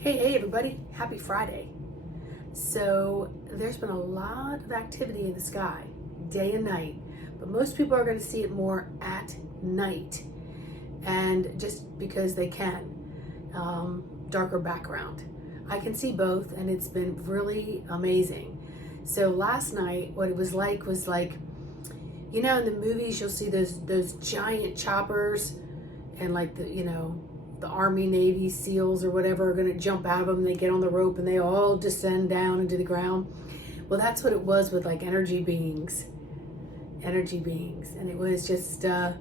Hey everybody, happy Friday. So there's been a lot of activity in the sky, day and night, but most people are going to see it more at night, and just because they can, darker background. I can see both, and it's been really amazing. So last night, what it was like, in the movies you'll see those giant choppers, and like the Army, Navy, SEALs or whatever are going to jump out of them. They get on the rope and they all descend down into the ground. Well, that's what it was with like energy beings. And it was just amazing.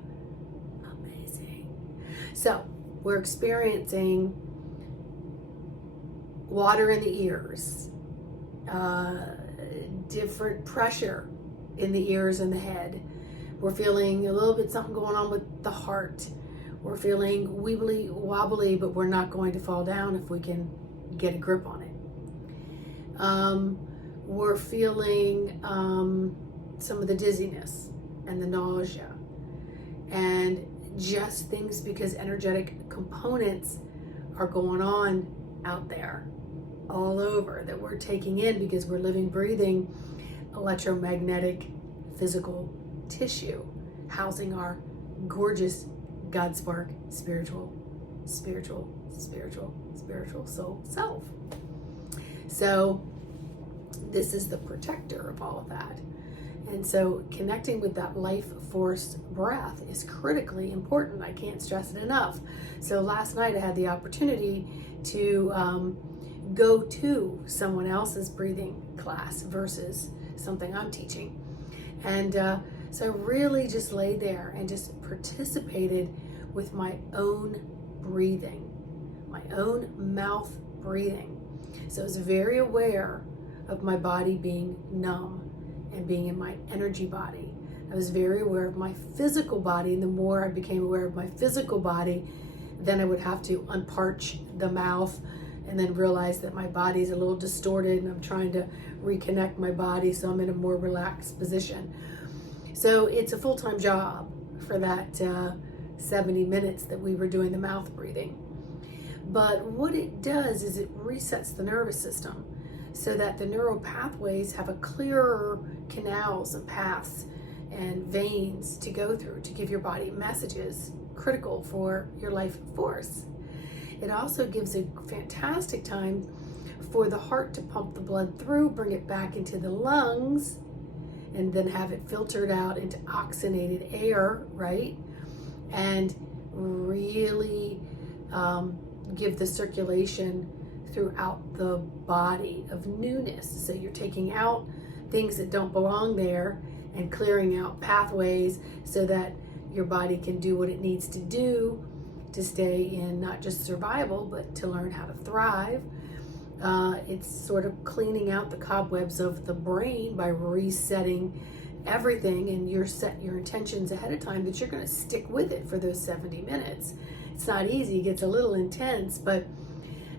So we're experiencing water in the ears, different pressure in the ears and the head. We're feeling a little bit something going on with the heart. We're feeling weebly wobbly, but we're not going to fall down if we can get a grip on it. We're feeling some of the dizziness and the nausea, and just things because energetic components are going on out there all over that we're taking in because we're living, breathing electromagnetic physical tissue housing our gorgeous God spark, spiritual soul self. So this is the protector of all of that. And so connecting with that life force breath is critically important. I can't stress it enough. So last night I had the opportunity to go to someone else's breathing class versus something I'm teaching. And so I really just lay there and just participated with my own breathing, my own mouth breathing. So I was very aware of my body being numb and being in my energy body. I was very aware of my physical body, and the more I became aware of my physical body, then I would have to unparch the mouth and then realize that my body is a little distorted and I'm trying to reconnect my body so I'm in a more relaxed position. So it's a full-time job for that 70 minutes that we were doing the mouth breathing. But what it does is it resets the nervous system so that the neural pathways have a clearer canals and paths and veins to go through to give your body messages critical for your life force. It also gives a fantastic time for the heart to pump the blood through, bring it back into the lungs, and then have it filtered out into oxygenated air, right? And really give the circulation throughout the body of newness. So you're taking out things that don't belong there and clearing out pathways so that your body can do what it needs to do to stay in not just survival, but to learn how to thrive. It's sort of cleaning out the cobwebs of the brain by resetting everything, and you're set your intentions ahead of time that you're going to stick with it for those 70 minutes. It's not easy, it gets a little intense, but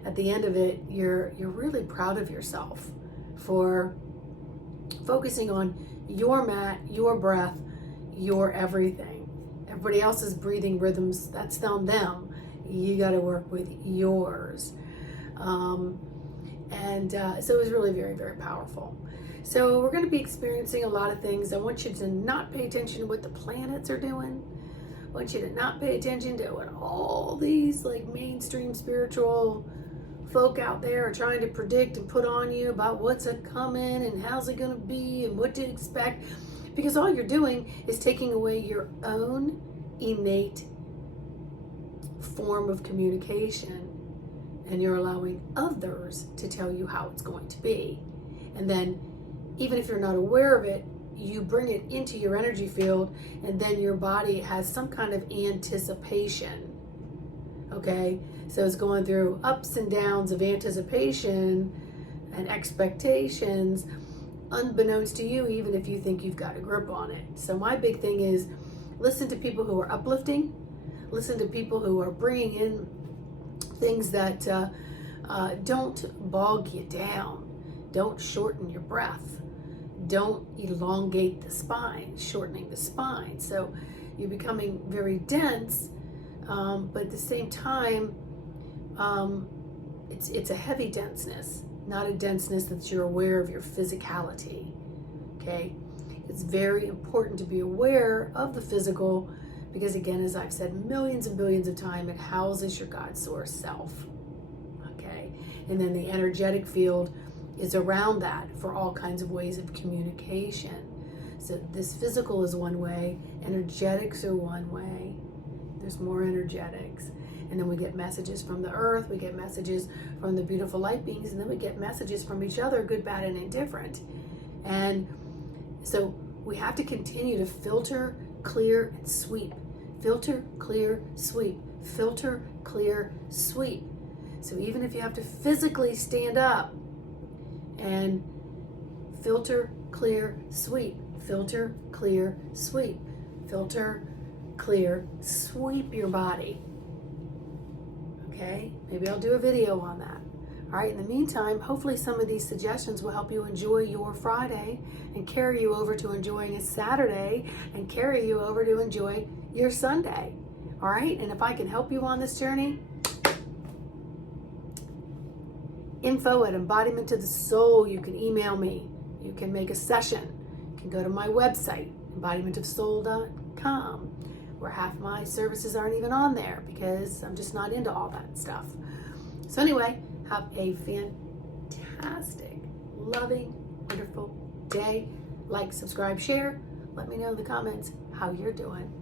at the end of it, you're really proud of yourself for focusing on your mat, your breath, your everything. Everybody else's breathing rhythms, that's on them. You got to work with yours. So it was really very, very powerful. So we're going to be experiencing a lot of things. I want you to not pay attention to what the planets are doing. I want you to not pay attention to what all these like mainstream spiritual folk out there are trying to predict and put on you about what's a coming and how's it going to be and what to expect. Because all you're doing is taking away your own innate form of communication, and you're allowing others to tell you how it's going to be. And then even if you're not aware of it, you bring it into your energy field, and then your body has some kind of anticipation. Okay? So it's going through ups and downs of anticipation and expectations, unbeknownst to you, even if you think you've got a grip on it. So my big thing is listen to people who are uplifting, listen to people who are bringing in things that don't bog you down, don't shorten your breath, don't elongate the spine, shortening the spine. So you're becoming very dense, but at the same time, it's a heavy denseness, not a denseness that you're aware of your physicality. Okay? It's very important to be aware of the physical because, again, as I've said millions and billions of times, it houses your God source self. Okay? And then the energetic field is around that for all kinds of ways of communication. So this physical is one way, energetics are one way. There's more energetics. And then we get messages from the earth, we get messages from the beautiful light beings, and then we get messages from each other, good, bad, and indifferent. And so we have to continue to filter, clear, and sweep. Filter, clear, sweep. Filter, clear, sweep. So even if you have to physically stand up and filter, clear, sweep. Filter, clear, sweep. Filter, clear, sweep your body. Okay, maybe I'll do a video on that. All right, in the meantime, hopefully some of these suggestions will help you enjoy your Friday and carry you over to enjoying a Saturday and carry you over to enjoy your Sunday. All right, and if I can help you on this journey, info@embodiment to the soul, you can email me. You can make a session. You can go to my website, embodimentofsoul.com, where half my services aren't even on there because I'm just not into all that stuff. So anyway, have a fantastic, loving, wonderful day. Like, subscribe, share. Let me know in the comments how you're doing.